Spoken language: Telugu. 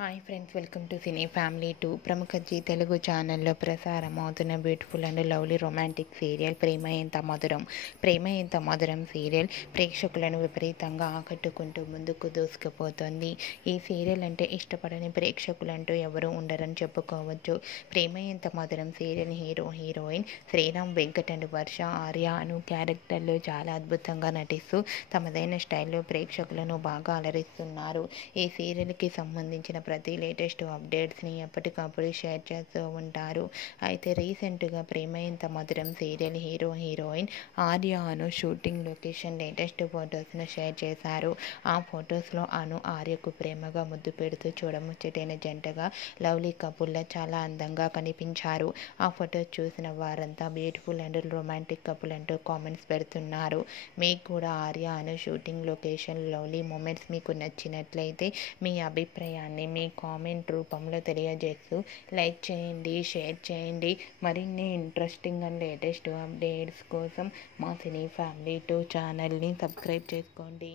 Hi friends, welcome to cine family 2. ప్రముఖ జీ తెలుగు ఛానల్లో ప్రసారం అవుతున్న beautiful and lovely romantic serial Prema Entha Madhuram. Prema Entha Madhuram serial ప్రేక్షకులను విపరీతంగా ఆకట్టుకుంటూ ముందుకు దూసుకుపోతుంది. ఈ సీరియల్ అంటే ఇష్టపడని ప్రేక్షకులంటూ ఎవరూ ఉండరని చెప్పుకోవచ్చు. Prema Entha Madhuram serial hero heroine Sriram Venkat and Varsha Arya Anu క్యారెక్టర్లు చాలా అద్భుతంగా నటిస్తూ తమదైన స్టైల్లో ప్రేక్షకులను బాగా అలరిస్తున్నారు. ఈ సీరియల్కి సంబంధించిన ప్రతి లేటెస్ట్ అప్డేట్స్ని ఎప్పటికప్పుడు షేర్ చేస్తూ ఉంటారు. అయితే రీసెంట్గా ప్రేమ Entha Madhuram serial hero heroine Arya అను షూటింగ్ లొకేషన్ లేటెస్ట్ ఫొటోస్ను షేర్ చేశారు. ఆ ఫొటోస్లో అను ఆర్యకు ప్రేమగా ముద్దు పెడుతూ చూడముచ్చటైన జంటగా లవ్లీ కపుల్లా చాలా అందంగా కనిపించారు. ఆ ఫొటోస్ చూసిన వారంతా బ్యూటిఫుల్ అండ్ రొమాంటిక్ కపుల్ అంటూ కామెంట్స్ పెడుతున్నారు. మీకు కూడా ఆర్య అను షూటింగ్ లొకేషన్ లవ్లీ మూమెంట్స్ మీకు నచ్చినట్లయితే మీ అభిప్రాయాన్ని మీ కామెంట్ రూపంలో తెలియజేస్తూ లైక్ చేయండి, షేర్ చేయండి. మరిన్ని ఇంట్రెస్టింగ్ అండ్ లేటెస్ట్ అప్డేట్స్ కోసం మా సినీ ఫ్యామిలీ 2 ఛానల్ని సబ్స్క్రైబ్ చేసుకోండి.